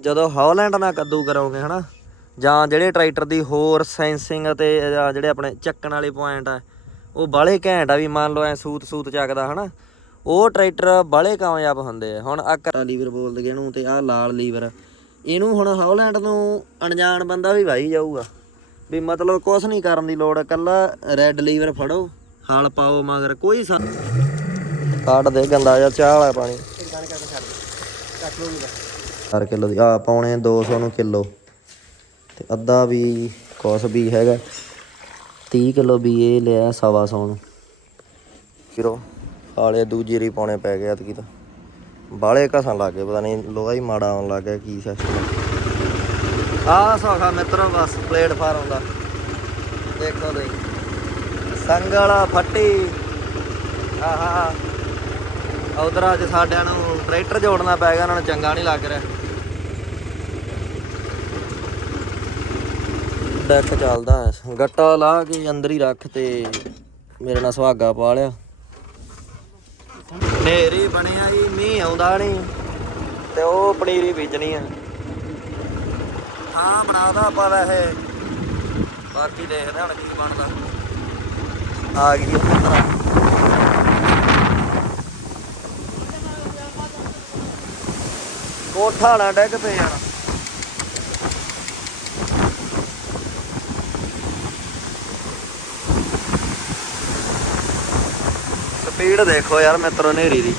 ਜਦੋਂ ਹੌਲੈਂਡ ਨਾਲ ਕੱਦੂ ਕਰੋਗੇ ਹਨਾ, ਜਾਂ ਜਿਹੜੇ ਟਰੈਕਟਰ ਦੀ ਹੋਰ ਸੈਂਸਿੰਗ ਅਤੇ, ਜਾਂ ਜਿਹੜੇ ਆਪਣੇ ਚੱਕਣ ਵਾਲੇ ਪੁਆਇੰਟ ਆ, ਉਹ ਬਾਲੇ ਘੈਂਟ ਆ ਵੀ ਮੰਨ ਲਓ ਐ ਸੂਤ ਸੂਤ ਚੱਕਦਾ, ਹਨਾ, ਉਹ ਟਰੈਕਟਰ ਬਾਲੇ ਕਾਮਯਾਬ ਹੁੰਦੇ ਆ। ਹੁਣ ਆ ਕਰਾ ਲੀਵਰ ਬੋਲਦੇ ਇਹਨੂੰ ਤੇ ਆ ਲਾਲ ਲੀਵਰ, ਇਹਨੂੰ ਹੁਣ ਹੌਲੈਂਡ ਨੂੰ ਅਣਜਾਣ ਬੰਦਾ ਵੀ ਵਾਹੀ ਜਾਊਗਾ। ਵੀ ਮਤਲਬ ਕੁਛ ਨਹੀਂ ਕਰਨ ਦੀ ਲੋੜ ਕੱਲਾ ਰੈੱਡ ਲੀਵਰ ਫੜੋ, ਹਲ ਪਾਓ, ਮਗਰ ਕੋਈ ਸਾ ਕੱਢ ਦੇ ਗੰਦਾ ਜਾਂ ਚਾਹ ਵਾਲਾ ਪਾਣੀ। 4 ਕਿਲੋ ਦੀ ਆ ਪੌਣੇ 200 ਨੂੰ ਕਿਲੋ। ਤੇ ਅੱਧਾ ਵੀ ਕੁਛ ਵੀ ਹੈਗਾ। 30 ਕਿਲੋ ਵੀ ਇਹ ਲਿਆ ਸਵਾ ਸੌ ਨੂੰ। ਕਿਰੋ ਹਾਲੇ ਦੂਜੀ ਰੀ ਪਾਉਣੇ ਪੈ ਗਏ ਐਤਕੀ ਤਾਂ। ਬਾਲੇ ਘਸਾਂ ਲੱਗ ਗਏ, ਪਤਾ ਨਹੀਂ ਲੋਹਾ ਹੀ ਮਾੜਾ ਆਉਣ ਲੱਗ ਗਿਆ, ਕੀ ਸਿਸਟਮ ਆ ਸੌਖਾ ਮਿੱਤਰੋ, ਬਸ ਪਲੇਟਫਾਰਮ ਦਾ। ਦੇਖੋ ਤੁਸੀਂ। ਸੰਗ ਫੱਟੀ। ਆਹਾ। ਉਧਰ ਅੱਜ ਸਾਡਿਆਂ ਨੂੰ ਟਰੈਕਟਰ ਜੋੜਨਾ ਪੈ ਗਿਆ, ਉਹਨਾਂ ਨੂੰ ਚੰਗਾ ਨਹੀਂ ਲੱਗ ਰਿਹਾ। ਡੈਕ ਚੱਲਦਾ ਗੱਟਾ ਲਾ ਕੇ ਅੰਦਰ ਹੀ ਰੱਖ ਤੇ ਮੇਰੇ ਨਾਲ ਸੁਹਾਗਾ ਪਾ ਲਿਆ। ਨੇਰੀ ਬਣਿਆ ਹੀ ਮੀਂਹ ਆਉਂਦਾ ਨਹੀਂ ਤੇ ਉਹ ਪਨੀਰੀ ਬੀਜਣੀ ਆ। ਹਾਂ ਬਣਾਦਾ ਆਪਾਂ ਵੈਸੇ। ਬਾਕੀ ਦੇਖਦੇ ਹੁਣ ਕੀ ਬਣਦਾ। ਆ ਗਈ ਉੱਤਰ ਕੋਠਾ ਨਾ ਡਿੱਗ ਪਏ ਯਾਰ ਸਪੀਡ ਦੇਖੋ ਯਾਰ ਮਿੱਤਰੋ ਨੇਰੀ ਦੀ।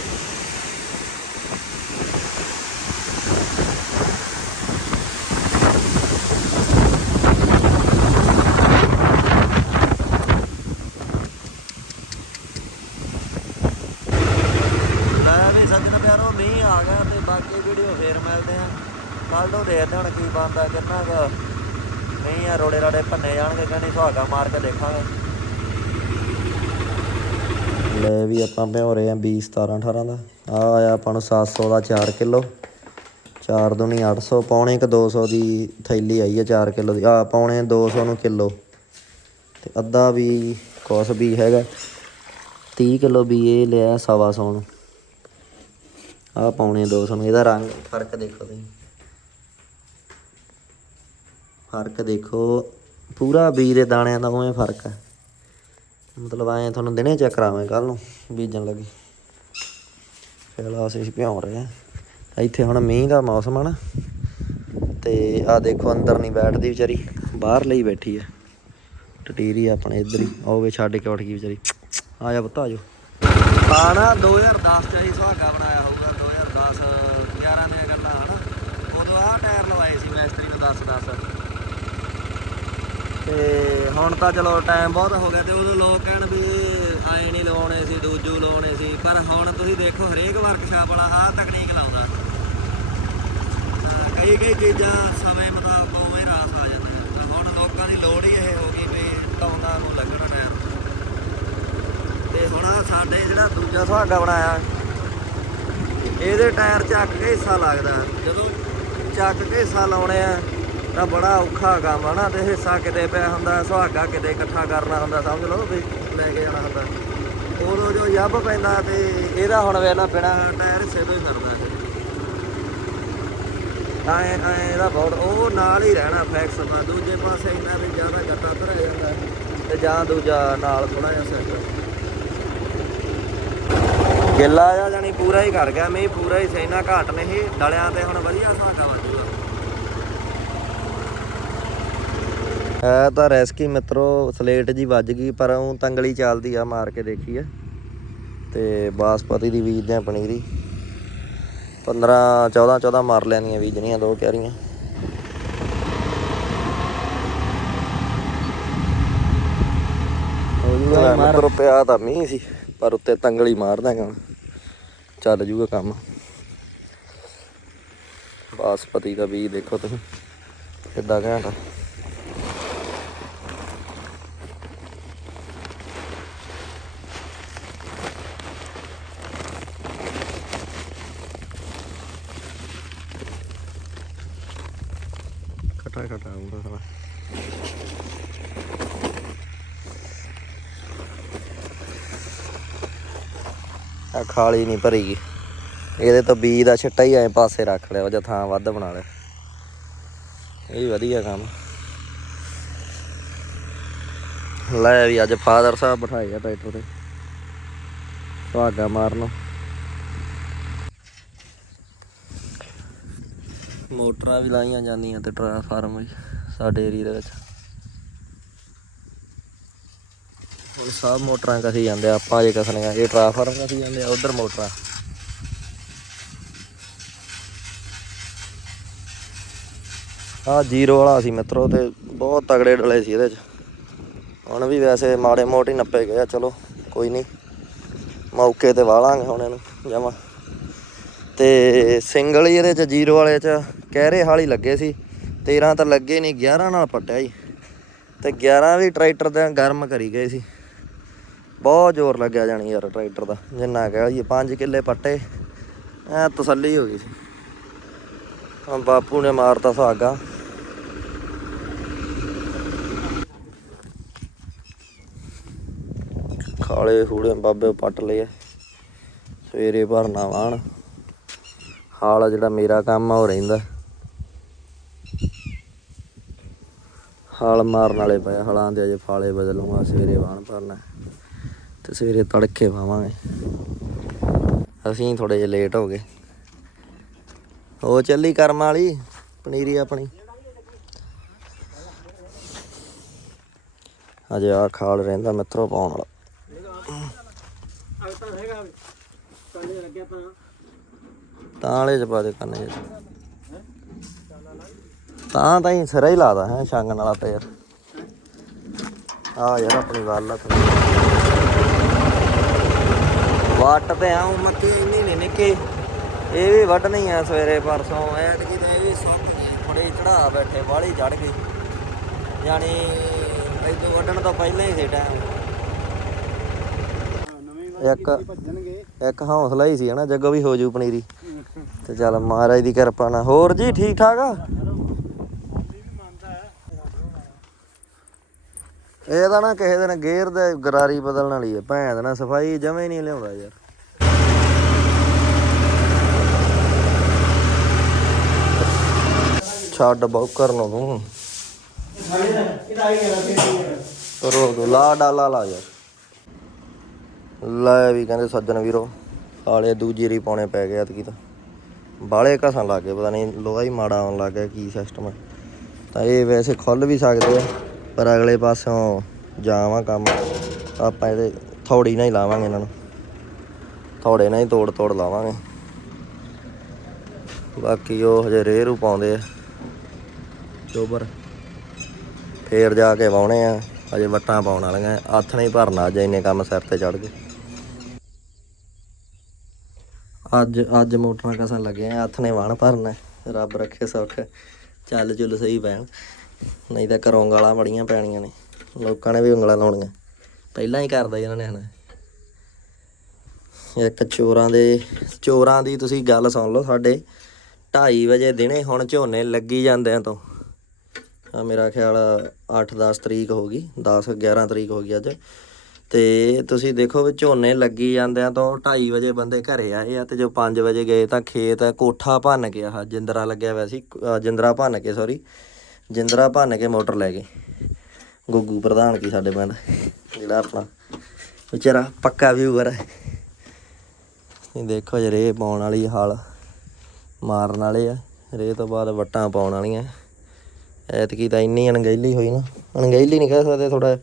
ਲੈ ਵੀ ਸੱਜਣ ਪਿਆਰੋ, ਮੀਂਹ ਆ ਗਿਆ ਤੇ ਬਾਕੀ ਵੀਡੀਓ ਫੇਰ ਮਿਲਦੇ ਆ ਕੱਲ ਦੇਖਦੇ ਹੁਣ ਕੀ ਬਣਦਾ, ਕਿੰਨਾ ਕੁ ਨਹੀਂ ਆ, ਰੋੜੇ ਰਾੜੇ ਭੰਨੇ ਜਾਣਗੇ ਕਹਿੰਦੇ ਸੁਹਾਗਾ ਮਾਰ ਕੇ ਦੇਖਾਂਗੇ। ਲੈ ਵੀ ਆਪਾਂ ਭਿਉਰੇ ਆ 20 17 18 ਦਾ। ਆ ਆਇਆ ਆਪਾਂ ਨੂੰ 700 ਦਾ 4 ਕਿਲੋ। 4 ਦੁਨੀ 800 ਪੌਣੇ ਕ 200 ਦੀ ਥੈਲੀ ਆਈ ਆ 4 ਕਿਲੋ ਦੀ। ਆ ਪੌਣੇ 200 ਨੂੰ ਕਿਲੋ। ਤੇ ਅੱਧਾ ਵੀ ਕੁਛ ਵੀ ਹੈਗਾ। 30 ਕਿਲੋ ਵੀ ਇਹ ਲਿਆ ਸਵਾ ਸੌ ਨੂੰ। ਆ ਪੌਣੇ 200 ਨੂੰ। ਇਹਦਾ ਰੰਗ ਫ਼ਰਕ ਦੇਖੋ ਤੁਸੀਂ। ਫ਼ਰਕ ਦੇਖੋ। ਪੂਰਾ ਬੀ ਦੇ ਦਾਣਿਆਂ ਦਾ ਉਵੇਂ ਫ਼ਰਕ ਹੈ ਮਤਲਬ ਐ ਤੁਹਾਨੂੰ ਦਿਨੇ ਚੈੱਕ ਕਰਾਵਾਂ ਕੱਲ ਨੂੰ, ਬੀਜਣ ਲੱਗੀ। ਫਿਲਹਾਲ ਅਸੀਂ ਭਿਉਂ ਰਹੇ ਆ ਇੱਥੇ ਹੁਣ ਮੀਂਹ ਦਾ ਮੌਸਮ ਆ ਨਾ, ਤੇ ਆ ਦੇਖੋ ਅੰਦਰ ਨਹੀਂ ਬੈਠਦੀ ਵਿਚਾਰੀ, ਬਾਹਰ ਲਈ ਬੈਠੀ ਆ। ਟਟੀਰੀ ਆਪਣੇ ਇੱਧਰ ਹੀ, ਉਹ ਵੇ ਛੱਡ ਕੇ ਉੱਠ ਗਈ ਵਿਚਾਰੀ। ਆ ਜਾ ਪੁੱਤ, ਆ ਜਾ ਆ ਨਾ 2010 ਚ ਹੀ ਸੁਹਾਗਾ ਬਣਾਇਆ ਹੋਊਗਾ 2010 11 ਦੀਆਂ ਗੱਲਾਂ, ਹਨਾ। ਉਦੋਂ ਆਹ ਟਾਇਰ ਲਵਾਏ ਸੀ ਮੈਸਤਰੀ ਨੂੰ 10 10 ਤੇ ਹੁਣ ਤਾਂ ਚਲੋ ਟਾਈਮ ਬਹੁਤ ਹੋ ਗਿਆ ਤੇ ਉਦੋਂ ਲੋਕ ਕਹਿਣ ਵੀ ਆਏ ਨਹੀਂ ਲਵਾਉਣੇ ਸੀ, ਦੂਜੂ ਲਵਾਉਣੇ ਸੀ, ਪਰ ਹੁਣ ਤੁਸੀਂ ਦੇਖੋ ਹਰੇਕ ਵਰਕਸ਼ਾਪ ਵਾਲਾ ਆਹ ਤਕਨੀਕ ਲਾਉਂਦਾ। ਕਈ ਕਈ ਚੀਜ਼ਾਂ ਸਮੇਂ ਮੁਤਾਬਕ ਉਵੇਂ ਰਾਸ ਆ ਜਾਂਦਾ ਤਾਂ ਹੁਣ ਲੋਕਾਂ ਦੀ ਲੋੜ ਹੀ ਇਹ ਹੋ ਗਈ ਵੀ ਟੌਂਦਾ ਨੂੰ ਲੱਗਣਾ ਟਾਇਰ ਤੇ ਹੁਣ ਸਾਡੇ ਜਿਹੜਾ ਦੂਜਾ ਸੁਹਾਗਾ ਬਣਾਇਆ, ਇਹਦੇ ਟਾਇਰ ਚੱਕ ਕੇ ਹਿੱਸਾ ਲੱਗਦਾ। ਜਦੋਂ ਚੱਕ ਕੇ ਹਿੱਸਾ ਲਾਉਣੇ ਆ ਤਾਂ ਬੜਾ ਔਖਾ ਕੰਮ ਆ ਨਾ, ਤੇ ਹਿੱਸਾ ਕਿਤੇ ਪਿਆ ਹੁੰਦਾ, ਸੁਹਾਗਾ ਕਿਤੇ ਇਕੱਠਾ ਕਰਨਾ ਹੁੰਦਾ, ਸਮਝ ਲਓ ਵੀ ਲੈ ਕੇ ਜਾਣਾ ਹੁੰਦਾ। ਉਦੋਂ ਜੋ ਯੱਬ ਪੈਂਦਾ ਤੇ ਇਹਦਾ ਹੁਣ ਵੇਲਾ ਬਿਨਾ ਟਾਇਰ ਹਿੱਸੇ ਤੋਂ ਹੀ ਕਰਦਾ ਐ ਇਹਦਾ ਬਹੁਤ, ਉਹ ਨਾਲ ਹੀ ਰਹਿਣਾ ਫੈਕਸ ਮਾ ਦੂਜੇ ਪਾਸੇ ਇੰਨਾ ਵੀ ਜ਼ਿਆਦਾ ਗੱਟਾ ਭਰਿਆ ਜਾਂਦਾ, ਤੇ ਜਾਂ ਦੂਜਾ ਨਾਲ ਥੋੜਾ ਜਿਹਾ ਸੈਟ ਗਿੱਲਾ ਜਿਹਾ ਜਾਨੀ ਪੂਰਾ ਹੀ ਕਰ ਗਿਆ, ਮੀਂਹ ਪੂਰਾ ਹੀ ਸੈਨਾ ਘਾਟ ਨਹੀਂ ਡਲਿਆਂ ਤੇ ਹੁਣ ਵਧੀਆ ਸੁਹਾਗਾ ਵੱਜੂਗਾ। ਹੈ ਤਾਂ ਰੈਸਕੀ ਮਿੱਤਰੋ ਸਲੇਟ ਜੀ ਵੱਜ ਗਈ ਪਰ ਉਹ ਤੰਗਲੀ ਚੱਲਦੀ ਆ ਮਾਰ ਕੇ ਦੇਖੀ ਆ। ਤੇ ਬਾਸਪਤੀ ਦੀ ਬੀਜਦੇ ਆ ਪਨੀਰੀ। 15 14 14 ਮਾਰ ਲੈਣੀਆਂ ਬੀਜਣੀਆਂ ਦੋ ਕਿਆਰੀਆਂ। ਮਿੱਤਰੋ ਪਿਆ ਤਾਂ ਮੀਂਹ ਸੀ ਪਰ ਉੱਤੇ ਤੰਗਲੀ ਮਾਰ ਦਾਂਗੇ ਹੁਣ ਚੱਲ ਜੂਗਾ ਕੰਮ। ਬਾਸਪਤੀ ਦਾ ਬੀਜ ਦੇਖੋ ਤੁਸੀਂ ਕਿੱਦਾਂ ਘੈਂਟ ਆ ਖਾਲੀ ਨਹੀਂ ਭਰੀਗੀ ਇਹਦੇ ਤੋਂ ਬੀਜ ਦਾ ਛਿੱਟਾ ਹੀ ਐ ਪਾਸੇ ਰੱਖ ਲਿਆ ਜਾਂ ਥਾਂ ਵੱਧ ਬਣਾ ਲਿਆ। ਇਹ ਵਧੀਆ ਕੰਮ। ਲੈ ਵੀ ਅੱਜ ਫਾਦਰ ਸਾਹਿਬ ਬਿਠਾਏ ਆ ਟਰੈਕਟਰ ਤੇ। ਸੁਹਾਗਾ ਮਾਰਨ। ਮੋਟਰਾਂ ਵੀ ਲਾਈਆਂ ਜਾਂਦੀਆਂ ਤੇ ਟ੍ਰਾਂਸਫਾਰਮ ਵੀ, ਸਾਡੇ ਏਰੀਆ ਦੇ ਵਿੱਚ। ਹੁਣ ਸਭ ਮੋਟਰਾਂ ਕਸੀ ਜਾਂਦੇ ਆ, ਆਪਾਂ ਜੇ ਕਸਣੀਆਂ ਇਹ ਟ੍ਰਾਂਸਫਾਰਮ ਕਸੀ ਜਾਂਦੇ ਆ ਉਧਰ ਮੋਟਰਾਂ। ਆ ਜ਼ੀਰੋ ਵਾਲਾ ਸੀ ਮਿੱਤਰੋ ਤੇ ਬਹੁਤ ਤਗੜੇ ਡਲੇ ਸੀ ਇਹਦੇ ਚ। ਹੁਣ ਵੀ ਵੈਸੇ ਮਾੜੇ ਮੋਟੇ ਨੱਪੇ ਗਏ ਆ ਚਲੋ ਕੋਈ ਨਹੀਂ। ਮੌਕੇ ਤੇ ਵਾਲਾਂਗੇ ਹੁਣ ਇਹਨੂੰ ਜਮਾ। ਤੇ ਸਿੰਗਲ ਹੀ ਇਹਦੇ ਚ ਜ਼ੀਰੋ ਵਾਲੇ ਚ ਕਹਿਰੇ ਹਾਲੀ ਲੱਗੇ ਸੀ। 13 ਤਾਂ ਲੱਗੇ ਨਹੀਂ 11 ਨਾਲ ਪੱਟਿਆ ਜੀ। ਤੇ 11 ਵੀ ਟਰੈਕਟਰ ਦੇ ਗਰਮ ਕਰੀ ਗਏ ਸੀ। ਬਹੁਤ ਜ਼ੋਰ ਲੱਗਿਆ ਜਾਣੀ ਯਾਰ ਟਰੈਕਟਰ ਦਾ, ਜਿੰਨਾ ਕਹਿ ਲਈਏ 5 ਕਿੱਲੇ ਪੱਟੇ, ਐ ਤਸੱਲੀ ਹੋ ਗਈ ਸੀ। ਹੁਣ ਬਾਪੂ ਨੇ ਮਾਰਤਾ ਸੁਹਾਗਾ ਖਾਲੇ ਖੂੜੇ ਬਾਬੇ ਪੱਟ ਲਏ ਸਵੇਰੇ ਭਰਨਾ ਵਾਣ ਹਾਲ ਜਿਹੜਾ ਮੇਰਾ ਕੰਮ ਆ, ਉਹ ਰਹਿੰਦਾ। ਹਾਲ ਮਾਰਨ ਵਾਲੇ ਪਏ ਹਲਾਂ ਦੇ ਅਜੇ ਫਾਲੇ ਬਦਲੂਗਾ, ਸਵੇਰੇ ਵਾਣ ਭਰਨਾ। ਤੇ ਸਵੇਰੇ ਤੜਕੇ ਪਾਵਾਂਗੇ ਅਸੀਂ ਥੋੜੇ ਜਿਹਾ ਲੇਟ ਹੋ ਗਏ। ਉਹ ਚੱਲੀ ਕਰਮ ਵਾਲੀ, ਪਨੀਰੀ ਆਪਣੀ? ਅਜੇ ਆ ਖਾਲ ਰਹਿੰਦਾ ਮਿੱਤਰੋ ਪਾਉਣ ਵਾਲਾ। ਤਾਂ ਵਾਲੇ ਚ ਪਾ ਦੇ ਕੰਨੇ ਤਾਂ ਤਾਂ ਹੀ ਸਿਰਾ ਹੀ ਲਾਦਾ ਹੈ, ਛਾਂਗਣ ਵਾਲਾ ਤੇ ਯਾਰ। ਆ ਯਾਰ ਆਪਣੀ ਗੱਲ ਆ। ਤੂੰ ਵੱਟ ਤੇ ਮੱਕੀ ਇੰਨੀ ਨਹੀਂ ਨਿੱਕੀ। ਇਹ ਵੀ ਵੱਢਣੀ ਆ ਸਵੇਰੇ, ਪਰਸੋਂ। ਐਤਕੀ ਤਾਂ ਇਹ ਵੀ ਸੁੱਕ ਗਈ ਥੋੜੀ ਚੜਾ ਬੈਠੇ, ਬਾਹਲੀ ਚੜ ਗਈ। ਯਾਨੀ ਇਦੋਂ ਵੱਢਣ ਤੋਂ ਪਹਿਲਾਂ ਹੀ ਸੀ ਟਾਈਮ ਇੱਕ ਇੱਕ ਹੌਸਲਾ ਹੀ ਸੀ ਹਨਾ, ਜੱਗੋ ਵੀ ਹੋ ਜੂ ਪਨੀਰੀ। ਤੇ ਚੱਲ ਮਹਾਰਾਜ ਦੀ ਕਿਰਪਾ ਨਾਲ। ਹੋਰ ਜੀ, ਠੀਕ ਠਾਕ ਆ? ਇਹ ਤਾਂ ਨਾ ਕਿਸੇ ਦਿਨ ਗੇਅਰ ਦੇ ਗਰਾਰੀ ਬਦਲਣ ਵਾਲੀ ਹੈ ਭੈਣ ਨਾ ਸਫ਼ਾਈ ਜਮੇ ਨਹੀਂ ਲਿਆਉਂਦਾ ਯਾਰ। ਛੱਡ ਬੌਕਰ ਨੂੰ ਤੂੰ। ਰੋ ਦੋ, ਲਾ ਡਾਲਾ ਲਾ ਯਾਰ। ਲੈ ਵੀ ਕਹਿੰਦੇ ਸੱਜਣ ਵੀਰੋ ਕਾਲੇ ਦੂਜੀ ਰੀ ਪਾਉਣੇ ਪੈ ਗਏ ਐਤਕੀ ਤਾਂ। ਬਾਲੇ ਘਸਾਂ ਲੱਗ ਗਏ, ਪਤਾ ਨਹੀਂ ਲੋਹਾ ਹੀ ਮਾੜਾ ਆਉਣ ਲੱਗ ਗਿਆ, ਕੀ ਸਿਸਟਮ ਹੈ ਤਾਂ ਇਹ ਵੈਸੇ ਖੁੱਲ ਵੀ ਸਕਦੇ ਆ। ਪਰ ਅਗਲੇ ਪਾਸਿਓਂ ਜਾਵਾਂ ਕੰਮ, ਆਪਾਂ ਇਹਦੇ ਥੋੜੀ ਨਾਲ ਹੀ ਲਾਵਾਂਗੇ ਇਹਨਾਂ ਨੂੰ। ਥੋੜੇ ਨਾਲ ਹੀ ਤੋੜ ਤੋੜ ਲਾਵਾਂਗੇ। ਬਾਕੀ ਉਹ ਹਜੇ ਰੇਹਰੂ ਪਾਉਂਦੇ ਆ। ਚੋਬਰ। ਫੇਰ ਜਾ ਕੇ ਵਾਉਣੇ ਆ। ਹਜੇ ਵੱਟਾਂ ਪਾਉਣ ਵਾਲੀਆਂ, ਹੱਥ ਨਹੀਂ ਭਰਨਾ ਅੱਜ ਇੰਨੇ ਕੰਮ ਸਿਰ ਤੇ ਚੜ ਗਏ ਅੱਜ ਅੱਜ ਮੋਟਰਾਂ ਕਸਾਂ ਲੱਗੇ ਆ ਹੱਥ ਨੇ ਵਾਣ ਭਰਨਾ। ਰੱਬ ਰੱਖੇ ਸੌਖ, ਚੱਲ ਚੁੱਲ ਸਹੀ ਪੈਣ। ਨਹੀਂ ਤਾਂ ਘਰੋਂ ਗਾਲਾਂ ਬੜੀਆਂ ਪੈਣੀਆਂ ਨੇ। ਲੋਕਾਂ ਨੇ ਵੀ ਉਂਗਲਾਂ ਲਾਉਣੀਆਂ। ਪਹਿਲਾਂ ਹੀ ਕਰਦਾ ਇਹਨਾਂ ਨੇ ਹਨਾ। ਇੱਕ ਚੋਰਾਂ ਦੇ ਚੋਰਾਂ ਦੀ ਤੁਸੀਂ ਗੱਲ ਸੁਣ ਲਓ, ਸਾਡੇ 2:30 ਵਜੇ ਦਿਨੇ ਹੁਣ ਝੋਨੇ ਲੱਗੀ ਜਾਂਦੇ ਆ ਤੋਂ। ਆ ਮੇਰਾ ਖਿਆਲ 8-10 ਤਰੀਕ ਹੋ ਗਈ 10-11 ਤਰੀਕ ਹੋ ਗਈ ਅੱਜ। ਤੇ ਤੁਸੀਂ ਦੇਖੋ ਵੀ ਝੋਨੇ ਲੱਗੀ ਜਾਂਦੇ ਆ ਤੋਂ 2:30 ਵਜੇ ਬੰਦੇ ਘਰੇ ਆਏ ਆ ਤੇ ਜੋ 5 ਵਜੇ ਗਏ ਤਾਂ ਖੇਤ ਕੋਠਾ ਭੰਨ ਗਿਆ। ਜਿੰਦਰਾ ਲੱਗਿਆ ਹੋਇਆ ਸੀ ਜਿੰਦਰਾ ਭੰਨ ਕੇ ਸੌਰੀ ਜਿੰਦਰਾ ਭੰਨ ਕੇ ਮੋਟਰ ਲੈ ਗਏ। ਗੁੱਗੂ ਪ੍ਰਧਾਨ ਕੀ ਸਾਡੇ ਪਿੰਡ। ਜਿਹੜਾ ਆਪਣਾ ਵਿਚਾਰਾ ਪੱਕਾ ਵਿਊਅਰ ਹੈ। ਇਹ ਦੇਖੋ ਜੇ ਰੇ ਪਾਉਣ ਵਾਲੀ ਹਾਲ। ਮਾਰਨ ਵਾਲੇ ਆ। ਰੇ ਤੋਂ ਬਾਅਦ ਵੱਟਾਂ ਪਾਉਣ ਵਾਲੀਆਂ। ਐਤਕੀ ਤਾਂ ਇੰਨੀ ਅਣਗਹਿਲੀ ਹੋਈ ਨਾ। ਅਣਗਹਿਲੀ ਨਹੀਂ ਕਹਿ ਸਕਦੇ ਥੋੜਾ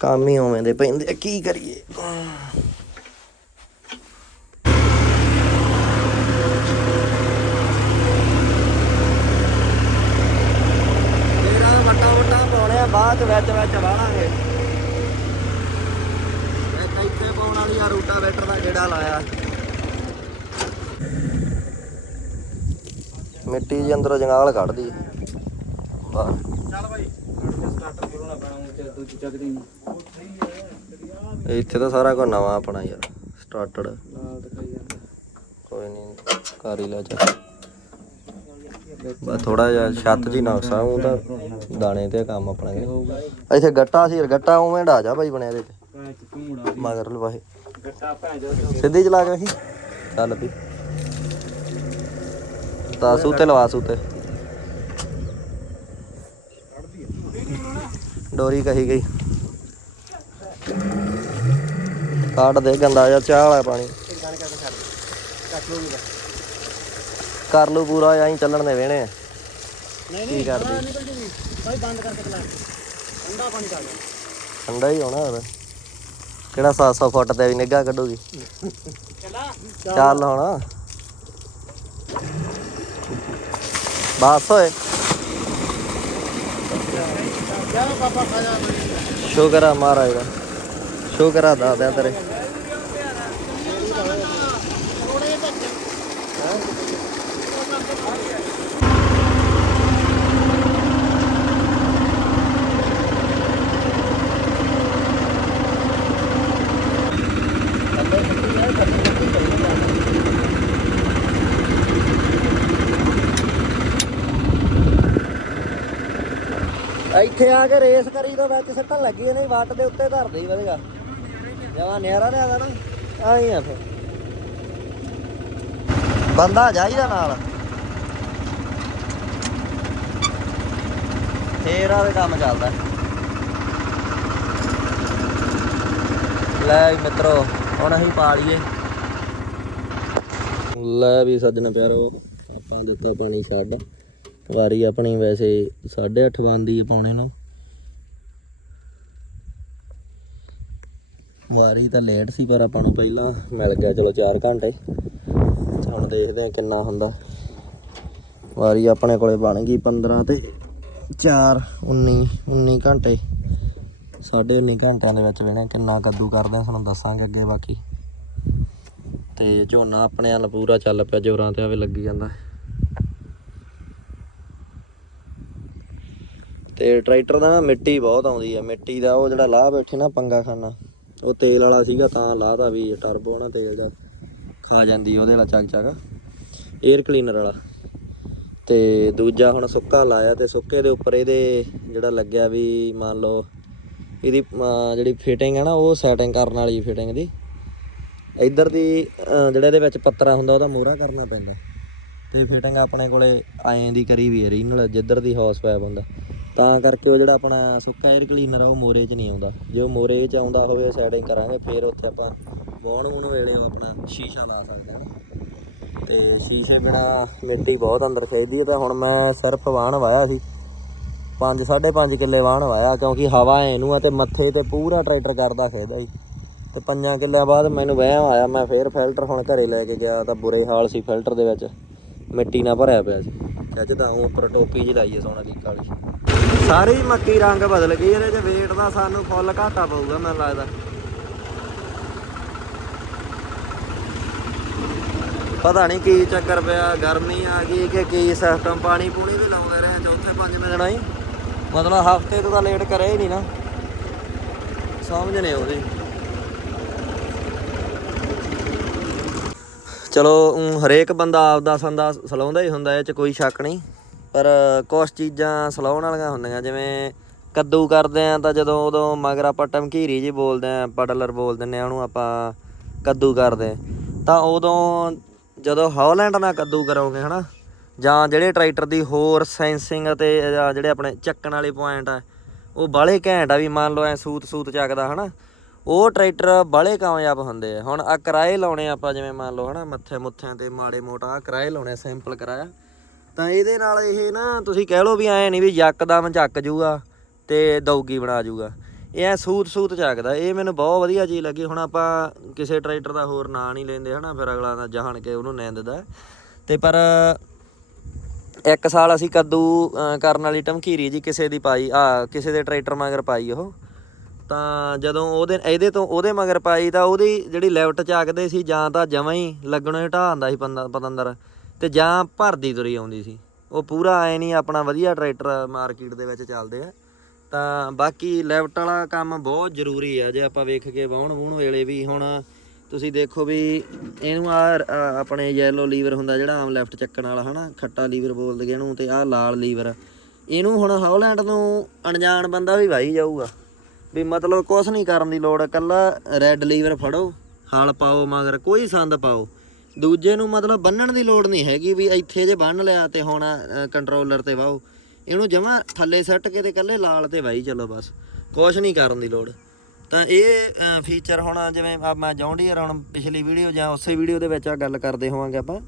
ਕੰਮ ਹੀ ਉਵੇਂ ਦੇ ਪੈਂਦੇ ਕੀ ਕਰੀਏ ਤੇਰਾ ਵੱਟਾ ਵੱਟਾ ਪਾਉਣੇ ਆ ਬਾਅਦ ਚ ਵਿੱਚ ਵਿੱਚ ਵਾਲਾਂਗੇ ਇੱਕ ਇੱਥੇ ਪਾਉਣ ਵਾਲੀ ਆ ਰੂਟਾ ਵੇਟਰ ਦਾ ਗੇੜਾ ਲਾਇਆ। ਮਿੱਟੀ ਜੀ ਅੰਦਰੋਂ ਜੰਗਾਲ ਕੱਢਦੀ। ਵਾਹ। ਇੱਥੇ ਤਾਂ ਸਾਰਾ ਕੁਝ ਨਵਾਂ ਆਪਣਾ ਯਾਰ ਸਟਾਰਟਡ ਕੋਈ ਨਹੀਂ ਕਰ ਹੀ ਲੈ ਚੱਲ। ਬਸ ਥੋੜਾ ਜਿਹਾ ਛੱਤ ਜੀ ਨਕਸ਼ਾ, ਉਹ ਤਾਂ ਦਾਣੇ ਤੇ ਕੰਮ ਆਪਣਾ ਕਿ ਇੱਥੇ ਗੱਟਾ ਸੀ, ਗੱਟਾ ਉਵੇਂ ਢਾ ਜਾ ਭਾਈ ਬਣਿਆ ਇਹਦੇ ਤੇ। ਮਗਰ ਲਵਾਏ ਸਿੱਧੀ ਚਲਾ ਗਿਆ ਸੀ ਚੱਲ ਪਈ ਤਾਂ ਸੂਤੇ ਲਵਾ ਸੂਤੇ ਡੋਰੀ ਕਹੀ ਗਈ। ਕੱਢ ਦੇ, ਗੰਦਾ ਜਿਹਾ, ਚਾਹ ਵਾਲਾ ਪਾਣੀ। ਕਰ ਲੂ ਪੂਰਾ ਐਂ ਚੱਲਣ ਦੇ ਵੇਣੇ ਨਹੀਂ ਕੀ ਕਰਦੀ? ਨਿਕਲ ਜੂਗੀ। ਭਾਈ ਬੰਦ ਕਰਕੇ ਚਲਾ ਠੰਡਾ ਪਾਣੀ ਹੀ ਹੋਣਾ ਹੋਰ ਕਿਹੜਾ 700 ਫੁੱਟ ਤੇ ਵੀ ਨਿੱਘਾ ਕੱਢੂਗੀ? ਚਲਾ। ਚੱਲ ਹੁਣ। ਬਸ ਓਏ। ਜਾ ਪਾਪਾ ਖਾ ਜਾ। ਸ਼ੁਕਰ ਆ ਮਹਾਰਾਜ ਦਾ। ਸ਼ੁਕਰ ਆ ਦਾਦਿਆਂ ਤੇਰੇ। ਇੱਥੇ ਆ ਕੇ ਰੇਸ ਕਰੀ ਤਾਂ ਵਿੱਚ ਸੱਟਣ ਲੱਗੀ ਨਹੀਂ ਵੱਟ ਦੇ ਉੱਤੇ ਧਰਦੇ ਹੀ ਵਧੇਗਾ ਜਵਾ ਨਿਆਰਾ ਲਿਆਦਾ ਨਾ ਆਈ ਆ ਫਿਰ। ਬੰਦਾ ਜਾਈਦਾ ਨਾਲ। ਫੇਰ ਆਵੇ ਕੰਮ ਚੱਲਦਾ। ਲੈ ਵੀ ਮਿੱਤਰੋ, ਹੁਣ ਅਸੀਂ ਪਾ ਲਈਏ ਲੈ ਵੀ ਸੱਜਣ ਪਿਆਰੋ, ਆਪਾਂ ਦਿੱਤਾ ਪਾਣੀ ਛੱਡ। ਵਾਰੀ ਆਪਣੀ ਵੈਸੇ 8:30 ਬੰਦੀ ਹੈ ਪਾਉਣੇ ਨੂੰ। ਵਾਰੀ ਤਾਂ ਲੇਟ ਸੀ, ਪਰ ਆਪਾਂ ਨੂੰ ਪਹਿਲਾਂ ਮਿਲ ਗਿਆ। ਚਲੋ 4 ਘੰਟੇ। ਹੁਣ ਦੇਖਦੇ ਆ ਕਿੰਨਾ ਹੁੰਦਾ। ਵਾਰੀ ਆਪਣੇ ਕੋਲੇ ਬਣ ਗਈ 15 ਤੇ 4 19 19 ਘੰਟੇ। ਸਾਢੇ 19 ਘੰਟਿਆਂ ਦੇ ਵਿੱਚ ਵੇਣੇ ਕਿੰਨਾ ਕੱਦੂ ਕਰਦੇ ਆ ਸਾਨੂੰ ਦੱਸਾਂਗੇ ਅੱਗੇ ਬਾਕੀ। ਤੇ ਝੋਨਾ ਆਪਣੇ ਵੱਲ ਪੂਰਾ ਚੱਲ ਪਿਆ, ਜੋਰਾਂ ਤੇ ਆਵੇ ਲੱਗੀ ਜਾਂਦਾ। ਤੇ ਟਰੈਕਟਰ ਦਾ ਨਾ ਮਿੱਟੀ ਬਹੁਤ ਆਉਂਦੀ ਹੈ ਮਿੱਟੀ ਦਾ ਉਹ ਜਿਹੜਾ ਲਾਹ ਬੈਠੇ ਨਾ ਪੰਗਾ ਖਾਨਾ ਉਹ ਤੇਲ ਵਾਲਾ ਸੀਗਾ ਤਾਂ ਲਾਹਦਾ ਵੀ ਟਰਬੋ ਨਾ ਤੇਲ ਦਾ ਖਾ ਜਾਂਦੀ ਉਹਦੇ ਨਾਲ ਚੱਕ ਚੱਕ 에ਅਰ ਕਲੀਨਰ ਵਾਲਾ। ਤੇ ਦੂਜਾ ਹੁਣ ਸੁੱਕਾ ਲਾਇਆ ਤੇ ਸੁੱਕੇ ਦੇ ਉੱਪਰ ਇਹਦੇ ਜਿਹੜਾ ਲੱਗਿਆ ਵੀ ਮੰਨ ਲਓ ਇਹਦੀ ਜਿਹੜੀ ਫਿਟਿੰਗ ਹੈ ਨਾ, ਉਹ ਸੈਟਿੰਗ ਕਰਨ ਵਾਲੀ ਫਿਟਿੰਗ ਦੀ। ਇੱਧਰ ਦੀ ਜਿਹੜਾ ਇਹਦੇ ਵਿੱਚ ਪੱਤਰਾ ਹੁੰਦਾ, ਉਹਦਾ ਮੋਹਰਾ ਕਰਨਾ ਪੈਂਦਾ। ਤੇ ਫਿਟਿੰਗ ਆਪਣੇ ਕੋਲੇ ਐਂ ਦੀ ਕਰੀ ਵੀ ਹੈ ਰੀਨਲ ਜਿੱਧਰ ਦੀ ਹੌਸ ਪੈਪ ਹੁੰਦਾ। ਤਾਂ ਕਰਕੇ ਉਹ ਜਿਹੜਾ ਆਪਣਾ ਸੁੱਕਾ 에ਅਰ ਕਲੀਨਰ ਆ, ਉਹ ਮੋਰੇ 'ਚ ਨਹੀਂ ਆਉਂਦਾ। ਜੇ ਉਹ ਮੋਰੇ 'ਚ ਆਉਂਦਾ ਹੋਵੇ ਸੈਟਿੰਗ ਕਰਾਂਗੇ, ਫਿਰ ਉੱਥੇ ਆਪਾਂ ਵਾਉਣ ਵੂਣ ਵੇਲੇ ਉਹ ਆਪਣਾ ਸ਼ੀਸ਼ਾ ਲਾ ਸਕਦੇ ਹਾਂ। ਤੇ ਸ਼ੀਸ਼ੇ ਬਿਨਾ ਮਿੱਟੀ ਬਹੁਤ ਅੰਦਰ ਖਿੱਚਦੀ ਹੈ ਤਾਂ ਹੁਣ ਮੈਂ ਸਿਰਫ ਵਾਹਣ ਵਾਇਆ ਸੀ। 5 5.5 ਕਿੱਲੇ ਵਾਹਣ ਵਾਇਆ, ਕਿਉਂਕਿ ਹਵਾ ਇਹਨੂੰ ਆ ਤੇ ਮੱਥੇ ਤੇ ਪੂਰਾ ਟਰੈਕਟਰ ਕਰਦਾ ਖੇਦਾ ਜੀ ਤੇ ਪੰਜਾਂ ਕਿੱਲਿਆਂ ਬਾਅਦ ਮੈਨੂੰ ਵਹਿਮ ਆਇਆ, ਮੈਂ ਫੇਰ ਫਿਲਟਰ ਹੁਣ ਘਰੇ ਲੈ ਕੇ ਗਿਆ, ਤਾਂ ਬੁਰੇ ਹਾਲ ਸੀ ਫਿਲਟਰ ਦੇ ਵਿੱਚ। ਮਿੱਟੀ ਨਾਲ ਭਰਿਆ ਪਿਆ ਸੀ। ਅੱਜ ਤਾਂ ਉਹ ਉੱਪਰ ਟੋਪੀ ਜਿਹੀ ਲਾਈ ਹੈ ਸੋਨਾ ਦੀ ਕਾਲੀ। ਸਾਰੀ ਮੱਕੀ ਰੰਗ ਬਦਲ ਗਈ ਇਹਦੇ ਚ ਵੇਟ ਦਾ ਸਾਨੂੰ ਫੁੱਲ ਘਾਟਾ ਪਊਗਾ ਮੈਨੂੰ ਲੱਗਦਾ। ਪਤਾ ਨਹੀਂ ਕੀ ਚੱਕਰ ਪਿਆ, ਗਰਮੀ ਆ ਗਈ ਕਿ ਕੀ ਸਿਸਟਮ ਪਾਣੀ ਪੂਣੀ ਵੀ ਲਾਉਂਦੇ ਰਹੇ ਚੌਥੇ ਪੰਜਵੇਂ ਦਿਨ ਹੀ। ਮਤਲਬ ਹਫ਼ਤੇ ਤੋਂ ਤਾਂ ਲੇਟ ਕਰਿਆ ਹੀ ਨਹੀਂ ਨਾ। ਸਮਝ ਨਹੀਂ ਆਉਂਦੀ। ਚਲੋ ਹਰੇਕ ਬੰਦਾ ਆਪਦਾ ਸੰਦਾ ਸਲਾਉਂਦਾ ਹੀ ਹੁੰਦਾ, ਇਹ ਚ ਕੋਈ ਸ਼ੱਕ ਨਹੀਂ ਪਰ ਕੁਝ ਚੀਜ਼ਾਂ ਸਲਾਉਣ ਵਾਲੀਆਂ ਹੁੰਦੀਆਂ, ਜਿਵੇਂ ਕੱਦੂ ਕਰਦੇ ਆ ਤਾਂ ਜਦੋਂ ਉਦੋਂ ਮਗਰ ਆਪਾਂ ਟਮਕੀਰੀ ਜੀ ਬੋਲਦੇ ਆ ਪਡਲਰ ਬੋਲ ਦਿੰਦੇ ਆ ਉਹਨੂੰ ਆਪਾਂ ਕੱਦੂ ਕਰਦੇ ਤਾਂ ਉਦੋਂ ਜਦੋਂ ਹੌਲੈਂਡ ਨਾਲ ਕੱਦੂ ਕਰੋਗੇ ਹਨਾ, ਜਾਂ ਜਿਹੜੇ ਟਰੈਕਟਰ ਦੀ ਹੋਰ ਸੈਂਸਿੰਗ ਅਤੇ ਜਾਂ ਜਿਹੜੇ ਆਪਣੇ ਚੱਕਣ ਵਾਲੇ ਪੁਆਇੰਟ ਆ, ਉਹ ਬਾਲੇ ਘੈਂਟ ਆ ਵੀ ਮੰਨ ਲਓ ਐ ਸੂਤ ਸੂਤ ਚੱਕਦਾ ਹਨਾ, ਉਹ ਟਰੈਕਟਰ ਬਾਲੇ ਕਾਮਯਾਬ ਹੁੰਦੇ ਆ। ਹੁਣ ਆ ਕਿਰਾਏ ਲਾਉਣੇ ਆਪਾਂ, ਜਿਵੇਂ ਮੰਨ ਲਓ ਹਨਾ, ਮੱਥੇ ਮੁੱਥਿਆਂ ਤੇ ਮਾੜੇ ਮੋਟਾ ਕਿਰਾਏ ਲਾਉਣੇ ਸਿੰਪਲ ਕਿਰਾਇਆ। ਤਾਂ ਇਹਦੇ ਨਾਲ ਇਹ ਨਾ ਤੁਸੀਂ ਕਹਿ ਲਓ ਵੀ ਐ ਨਹੀਂ ਵੀ ਯਕਦਮ ਚੱਕ ਜੂਗਾ ਤੇ ਦੌਗੀ ਬਣਾ ਜੂਗਾ। ਇਹ ਐ ਸੂਤ ਸੂਤ ਚੱਕਦਾ। ਇਹ ਮੈਨੂੰ ਬਹੁਤ ਵਧੀਆ ਚੀਜ਼ ਲੱਗੀ। ਹੁਣ ਆਪਾਂ ਕਿਸੇ ਟਰੈਕਟਰ ਦਾ ਹੋਰ ਨਾਂ ਨਹੀਂ ਲੈਂਦੇ ਹਨਾ, ਫਿਰ ਅਗਲਾ ਦਾ ਜਾਣ ਕੇ ਉਹਨੂੰ ਨਿੰਦਦਾ। ਤੇ ਪਰ ਇੱਕ ਸਾਲ ਅਸੀਂ ਕੱਦੂ ਕਰਨ ਵਾਲੀ ਟਮਕੀਰੀ ਜੀ ਕਿਸੇ ਦੀ ਪਾਈ, ਆ, ਕਿਸੇ ਦੇ ਟਰੈਕਟਰ ਮਗਰ ਪਾਈ ਉਹ। ਤਾਂ ਜਦੋਂ ਉਹਦੇ, ਇਹਦੇ ਤੋਂ ਉਹਦੇ ਮਗਰ ਪਾਈ ਤਾਂ ਉਹਦੀ ਜਿਹੜੀ ਲੈਫਟ ਚੱਕਦੇ ਸੀ ਜਾਂ ਤਾਂ ਜਮਾਂ ਹੀ ਲੱਗਣੋਂ ਹੀ ਢਾਹ ਆਂਦਾ ਸੀ ਪੰਦਾ- ਪਤੰਦਰ। ਤੇ ਜਾਂ ਭਰਦੀ ਤੁਰੀ ਆਉਂਦੀ ਸੀ। ਉਹ ਪੂਰਾ ਐ ਨਹੀਂ ਆਪਣਾ ਵਧੀਆ ਟਰੈਕਟਰ ਮਾਰਕੀਟ ਦੇ ਵਿੱਚ ਚੱਲਦੇ ਆ। ਤਾਂ ਬਾਕੀ ਲੈਫਟ ਵਾਲਾ ਕੰਮ ਬਹੁਤ ਜ਼ਰੂਰੀ ਆ, ਜੇ ਆਪਾਂ ਵੇਖ ਕੇ ਵਾਹੁਣ ਵੂਣ ਵੇਲੇ ਵੀ ਹੁਣ ਤੁਸੀਂ ਦੇਖੋ ਵੀ ਇਹਨੂੰ ਆ ਆਪਣੇ ਯੈਲੋ ਲੀਵਰ ਹੁੰਦਾ ਜਿਹੜਾ ਆਮ ਲੈਫਟ ਚੱਕਣ ਵਾਲਾ, ਹਨਾ? ਖੱਟਾ ਲੀਵਰ ਬੋਲਦੇ ਗਏ ਇਹਨੂੰ ਤੇ ਆਹ ਲਾਲ ਲੀਵਰ ਇਹਨੂੰ ਹੁਣ ਹੌਲੈਂਡ ਨੂੰ ਅਣਜਾਣ ਬੰਦਾ ਵੀ ਵਾਹੀ ਜਾਊਗਾ। ਵੀ ਮਤਲਬ ਕੁਛ ਨਹੀਂ ਕਰਨ ਦੀ ਲੋੜ ਕੱਲਾ ਰੈੱਡ ਲੀਵਰ ਫੜੋ, ਹਲ ਪਾਓ, ਮਗਰ ਕੋਈ ਸੰਦ ਪਾਓ। ਦੂਜੇ ਨੂੰ ਮਤਲਬ ਬੰਨਣ ਦੀ ਲੋੜ ਨਹੀਂ ਹੈਗੀ ਵੀ ਇੱਥੇ ਜੇ ਬੰਨ ਲਿਆ ਤੇ ਹੁਣ ਕੰਟਰੋਲਰ ਤੇ ਵਾਓ। ਇਹਨੂੰ ਜਮਾ ਥੱਲੇ ਸੱਟ ਕੇ ਤੇ ਕੱਲੇ ਲਾਲ ਤੇ ਵਾਈ ਚਲੋ ਬਸ। ਕੁਛ ਨਹੀਂ ਕਰਨ ਦੀ ਲੋੜ। ਤਾਂ ਇਹ ਫੀਚਰ ਹੁਣ ਜਿਵੇਂ ਮੈਂ ਜੌਂਡੀਅਰ ਹੁਣ ਪਿਛਲੀ ਵੀਡੀਓ ਜਾਂ ਉਸੇ ਵੀਡੀਓ ਦੇ ਵਿੱਚ ਆ ਗੱਲ ਕਰਦੇ ਹੋਵਾਂਗੇ ਆਪਾਂ।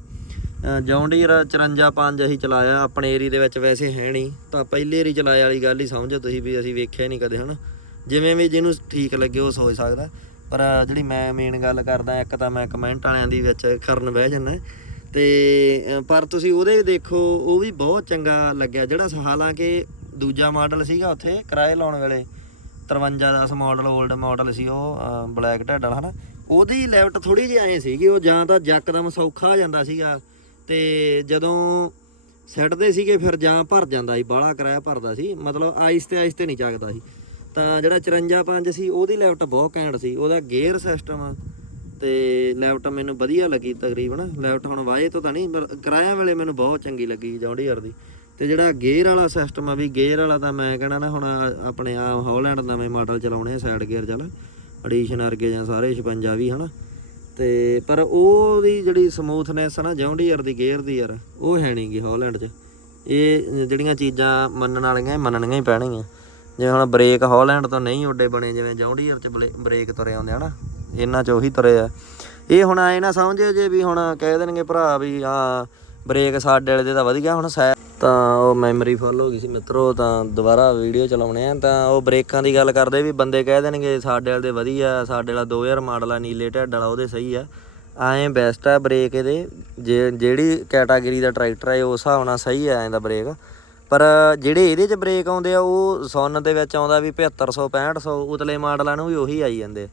ਜੌਂਡੀਅਰ 54 ਅਸੀਂ ਚਲਾਇਆ, ਆਪਣੇ ਏਰੀਆ ਦੇ ਵਿੱਚ ਵੈਸੇ ਹੈ ਨਹੀਂ। ਤਾਂ ਪਹਿਲੇ ਏਰੀ ਚਲਾਇਆ ਵਾਲੀ ਗੱਲ ਹੀ ਸਮਝੋ ਤੁਸੀਂ ਵੀ ਅਸੀਂ ਵੇਖਿਆ ਨਹੀਂ ਕਦੇ, ਹਨਾ। ਜਿਵੇਂ ਵੀ ਜਿਹਨੂੰ ਠੀਕ ਲੱਗੇ ਉਹ ਸੋਚ ਸਕਦਾ। ਪਰ ਜਿਹੜੀ ਮੈਂ ਮੇਨ ਗੱਲ ਕਰਦਾ, ਇੱਕ ਤਾਂ ਮੈਂ ਕਮੈਂਟ ਵਾਲਿਆਂ ਦੀ ਵਿੱਚ ਕਰਨ ਬਹਿ ਜਾਂਦਾ ਤੇ ਪਰ ਤੁਸੀਂ ਉਹਦੇ ਦੇਖੋ, ਉਹ ਵੀ ਬਹੁਤ ਚੰਗਾ ਲੱਗਿਆ। ਜਿਹੜਾ ਸ- ਹਾਲਾਂਕਿ ਦੂਜਾ ਮਾਡਲ ਸੀਗਾ ਉੱਥੇ, ਕਿਰਾਏ ਲਾਉਣ ਵੇਲੇ 53 10 ਮਾਡਲ 올ਡ ਮਾਡਲ ਸੀ ਉਹ ਬਲੈਕ ਢੱਡ ਵਾਲਾ ਹਨਾ। ਉਹਦੀ ਲੈਫਟ ਥੋੜੀ ਜਿਹੀ ਐ ਸੀਗੀ, ਉਹ ਜਾਂ ਤਾਂ ਯਕਦਮ ਸੌਖਾ ਆ ਜਾਂਦਾ ਸੀਗਾ। ਤੇ ਜਦੋਂ ਸੈੱਟਦੇ ਸੀਗੇ, ਫਿਰ ਜਾਂ ਭਰ ਜਾਂਦਾ ਸੀ, ਬਾਹਲਾ ਕਿਰਾਇਆ ਭਰਦਾ ਸੀ। ਮਤਲਬ ਆਇਸਤੇ ਆਇਸਤੇ ਨਹੀਂ ਚੱਕਦਾ ਸੀ। ਤਾਂ ਜਿਹੜਾ 54 5 ਸੀ, ਉਹਦੀ ਲੈਫਟ ਬਹੁਤ ਘੈਂਟ ਸੀ, ਉਹਦਾ ਗੇਅਰ ਸਿਸਟਮ ਤੇ ਲੈਫਟ ਮੈਨੂੰ ਵਧੀਆ ਲੱਗੀ ਤਕਰੀਬਨ। ਲੈਫਟ ਹੁਣ ਵਾਏ ਤੋਂ ਤਾਂ ਨਹੀਂ, ਪਰ ਕਿਰਾਇਆ ਵੇਲੇ ਮੈਨੂੰ ਬਹੁਤ ਚੰਗੀ ਲੱਗੀ ਜੌਂਡੀਅਰ ਦੀ। ਤੇ ਜਿਹੜਾ ਗੇਅਰ ਵਾਲਾ ਸਿਸਟਮ ਆ ਵੀ ਗੇਅਰ ਵਾਲਾ ਤਾਂ ਮੈਂ ਕਹਿਣਾ ਨਾ, ਹੁਣ ਆਪਣੇ ਆ ਹਾਲੈਂਡ ਨਵੇਂ ਮਾਡਲ ਚਲਾਉਣੇ ਸਾਈਡ ਗੇਅਰ ਚੱਲ। ਐਡੀਸ਼ਨ ਵਰਗੇ ਜਾਂ ਸਾਰੇ 56 ਵੀ, ਹਨਾ। ਤੇ ਪਰ ਉਹਦੀ ਜਿਹੜੀ ਸਮੂਥਨੈਸ ਆ ਨਾ ਜੌਂਡੀਅਰ ਦੀ ਗੇਅਰ ਦੀ ਯਾਰ, ਉਹ ਹੈ ਨਹੀਂਗੀ ਹਾਲੈਂਡ 'ਚ। ਇਹ ਜਿਹੜੀਆਂ ਚੀਜ਼ਾਂ ਮੰਨਣ ਵਾਲੀਆਂ ਮੰਨਣੀਆਂ ਹੀ ਪੈਣਗੀਆਂ। ਜਿਵੇਂ ਹੁਣ ਬ੍ਰੇਕ ਹਾਲੈਂਡ ਤੋਂ ਨਹੀਂ ਉੱਡੇ ਬਣੇ, ਜਿਵੇਂ ਜੌਂਡੀਅਰ 'ਚ ਬਲੇ- ਬ੍ਰੇਕ ਤੁਰੇ ਆਉਂਦੇ ਹਨਾ ਇਹਨਾਂ 'ਚ ਉਹੀ ਤੁਰੇ ਆ। ਇਹ ਹੁਣ ਆਏ ਨਾ ਸਮਝੇ ਜੇ ਵੀ ਹੁਣ ਕਹਿ ਦੇਣਗੇ ਭਰਾ ਵੀ, ਹਾਂ, ਬ੍ਰੇਕ ਸਾਡੇ ਵਾਲੇ ਦੇ ਤਾਂ ਵਧੀਆ, ਹੁਣ ਸੈ, ਤਾਂ ਉਹ ਮੈਮਰੀ ਫੁੱਲ ਹੋ ਗਈ ਸੀ ਮਿੱਤਰੋ, ਤਾਂ ਦੁਬਾਰਾ ਵੀਡੀਓ ਚਲਾਉਣੇ ਆ, ਤਾਂ ਉਹ ਬ੍ਰੇਕਾਂ ਦੀ ਗੱਲ ਕਰਦੇ ਵੀ ਬੰਦੇ ਕਹਿ ਦੇਣਗੇ ਸਾਡੇ ਵਾਲੇ ਦੇ ਵਧੀਆ, ਸਾਡੇ ਵਾਲਾ 2000 ਮਾਡਲ ਆ, ਨੀਲੇ ਢੱਡ ਵਾਲਾ, ਉਹਦੇ ਸਹੀ ਆ। ਐਂ ਬੈਸਟ ਆ ਬ੍ਰੇਕ ਇਹਦੇ, ਜੇ, ਜਿਹੜੀ ਕੈਟਾਗਰੀ ਦਾ ਟਰੈਕਟਰ ਹੈ ਉਸ ਹਿਸਾਬ ਨਾਲ ਸਹੀ ਆ ਦਾ ਬ੍ਰੇਕ। ਪਰ ਜਿਹੜੇ ਇਹਦੇ 'ਚ ਬ੍ਰੇਕ ਆਉਂਦੇ ਆ, ਉਹ ਸੁੰਨ ਦੇ ਵਿੱਚ ਆਉਂਦਾ ਵੀ 7500 6500 ਉਤਲੇ ਮਾਡਲਾਂ ਨੂੰ ਵੀ ਉਹੀ ਆਈ ਜਾਂਦੇ।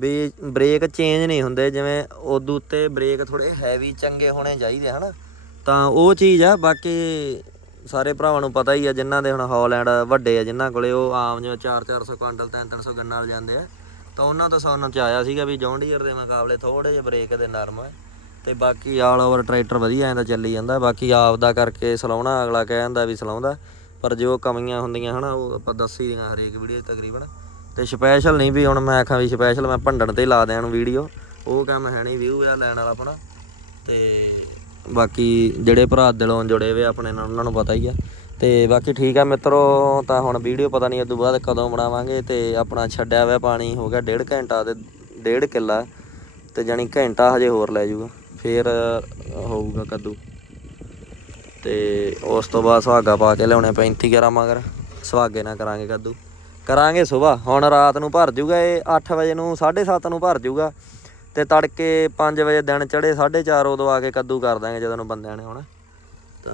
ਵੀ ਬ੍ਰੇਕ ਚੇਂਜ ਨਹੀਂ ਹੁੰਦੇ, ਜਿਵੇਂ ਉਦੋਂ ਉੱਤੇ ਬ੍ਰੇਕ ਥੋੜੇ ਹੈਵੀ ਚੰਗੇ ਹੋਣੇ ਚਾਹੀਦੇ, ਹਨਾ? ਤਾਂ ਉਹ ਚੀਜ਼ ਆ, ਬਾਕੀ ਸਾਰੇ ਭਰਾਵਾਂ ਨੂੰ ਪਤਾ ਹੀ ਆ, ਜਿਨ੍ਹਾਂ ਦੇ ਹੁਣ ਹਾਲੈਂਡ ਵੱਡੇ ਆ, ਜਿਨ੍ਹਾਂ ਕੋਲੇ ਉਹ ਆਮ ਜਿਵੇਂ 4-400 ਕੁਇੰਟਲ 3-300 ਗੰਨਾਂ ਨਾਲ ਜਾਂਦੇ ਆ। ਤਾਂ ਉਹਨਾਂ ਤੋਂ ਸਾਨੂੰ ਚ ਆਇਆ ਸੀਗਾ ਵੀ ਜੌਂਡੀਅਰ ਦੇ ਮੁਕਾਬਲੇ ਥੋੜੇ ਜਿਹੇ ਬ੍ਰੇਕ ਦੇ ਨਰਮ ਹੈ ਤੇ ਬਾਕੀ ਆਲ ਓਵਰ ਟਰੈਕਟਰ ਵਧੀਆ ਐਂਦਾ ਚੱਲੀ ਜਾਂਦਾ, ਬਾਕੀ ਆਪ ਦਾ ਕਰਕੇ ਸਲਾਉਣਾ, ਅਗਲਾ ਕਹਿ ਜਾਂਦਾ ਵੀ ਸਲਾਉਂਦਾ, ਪਰ ਜੋ ਕਮੀਆਂ ਹੁੰਦੀਆਂ ਹਨਾ, ਉਹ ਆਪਾਂ ਦੱਸੀ ਦੀਆਂ ਹਰੇਕ ਵੀਡੀਓ ਤਕਰੀਬਨ। ਤੇ ਸਪੈਸ਼ਲ ਨਹੀਂ ਵੀ ਹੁਣ ਮੈਂ ਆਖਾਂ ਵੀ ਸਪੈਸ਼ਲ ਮੈਂ ਭੰਡਣ ਤੇ ਲਾ ਦਿਆਂ ਨੂੰ ਵੀਡੀਓ, ਉਹ ਕੰਮ ਹੈ ਨਹੀਂ ਵਿਊ ਆ ਲੈਣ ਵਾਲਾ ਆਪਣਾ। ਤੇ ਬਾਕੀ ਜਿਹੜੇ ਭਰਾ ਦਿਲੋਂ ਜੁੜੇ ਹੋਏ ਆਪਣੇ ਨਾਲ, ਉਹਨਾਂ ਨੂੰ ਪਤਾ ਹੀ ਆ। ਤੇ ਬਾਕੀ ਠੀਕ ਆ ਮਿੱਤਰੋ, ਤਾਂ ਹੁਣ ਵੀਡੀਓ ਪਤਾ ਨਹੀਂ ਉਦੋਂ ਬਾਅਦ ਕਦੋਂ ਬਣਾਵਾਂਗੇ, ਤੇ ਆਪਣਾ ਛੱਡਿਆ ਹੋਇਆ ਪਾਣੀ ਹੋ ਗਿਆ ਡੇਢ ਘੰਟਾ ਤੇ ਡੇਢ ਕਿੱਲਾ, ਤੇ ਜਾਣੀ ਘੰਟਾ ਹਜੇ ਹੋਰ ਲੈ ਜਾਊਗਾ। ਫੇਰ ਹੋਊਗਾ ਕੱਦੂ। ਤੇ ਉਸ ਤੋਂ ਬਾਅਦ ਸੁਹਾਗਾ ਪਾ ਕੇ ਲਿਆਉਣੇ 35 11 ਮਗਰ। ਸੁਹਾਗੇ ਨਾਲ ਕਰਾਂਗੇ ਕੱਦੂ। ਕਰਾਂਗੇ ਸਵੇਰ ਹੁਣ ਰਾਤ ਨੂੰ ਭਰ ਜੂਗਾ ਇਹ 8 ਵਜੇ ਨੂੰ 7:30 ਨੂੰ ਭਰ ਜੂਗਾ। ਤੇ ਤੜਕੇ 5 ਵਜੇ ਦਿਨ ਚੜੇ 4:30 ਉਦੋਂ ਆ ਕੇ ਕੱਦੂ ਕਰ ਦਾਂਗੇ ਜਦੋਂ ਨੂੰ ਬੰਦਿਆਂ ਨੇ ਆਉਣਾ। ਤਾਂ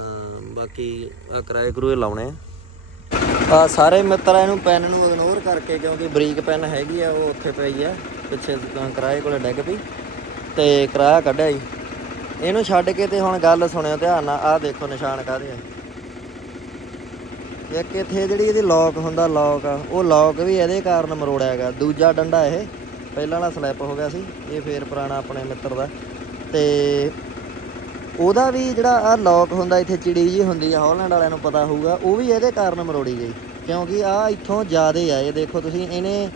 ਬਾਕੀ ਆ ਕਿਰਾਏ ਕਰੂਏ ਲਾਉਣੇ ਆ। ਸਾਰੇ ਮਿੱਤਰਾਂ ਨੂੰ ਪੈਨ ਨੂੰ ਇਗਨੋਰ ਕਰਕੇ, ਕਿਉਂਕਿ ਬਰੀਕ ਪੈਨ ਹੈਗੀ ਆ, ਉਹ ਉੱਥੇ ਪਈ ਆ, ਪਿੱਛੇ ਕਿਰਾਏ ਕੋਲੇ ਡਿੱਗ ਪਈ। ਤੇ ਕਿਰਾਇਆ ਕੱਢਿਆ ਜੀ। ਇਹਨੂੰ ਛੱਡ ਕੇ ਤੇ ਹੁਣ ਗੱਲ ਸੁਣਿਓ ਧਿਆਨ ਨਾਲ, ਆਹ ਦੇਖੋ ਨਿਸ਼ਾਨ ਕਾਹਦੇ ਆ। ਇੱਕ ਇੱਥੇ ਜਿਹੜੀ ਇਹਦੀ ਲੌਕ ਹੁੰਦਾ ਲੌਕ ਆ। ਉਹ ਲੌਕ ਵੀ ਇਹਦੇ ਕਾਰਨ ਮਰੋੜਿਆ ਹੈਗਾ ਦੂਜਾ ਡੰਡਾ ਇਹ, ਪਹਿਲਾਂ ਵਾਲਾ ਸਲੈਪ ਹੋ ਗਿਆ ਸੀ, ਇਹ ਫੇਰ ਪੁਰਾਣਾ ਆਪਣੇ ਮਿੱਤਰ ਦਾ। ਤੇ ਉਹਦਾ ਵੀ ਜਿਹੜਾ ਆ ਲੌਕ ਹੁੰਦਾ, ਇੱਥੇ ਚਿੜੀ ਜੀ ਹੁੰਦੀ ਆ ਹਾਲੈਂਡ ਵਾਲਿਆਂ ਨੂੰ ਪਤਾ ਹੋਊਗਾ, ਉਹ ਵੀ ਇਹਦੇ ਕਾਰਨ ਮਰੋੜੀ ਗਈ। ਕਿਉਂਕਿ ਆ ਇੱਥੋਂ ਜ਼ਿਆਦੇ ਆ, ਇਹ ਦੇਖੋ ਤੁਸੀਂ, ਇਹਨੇ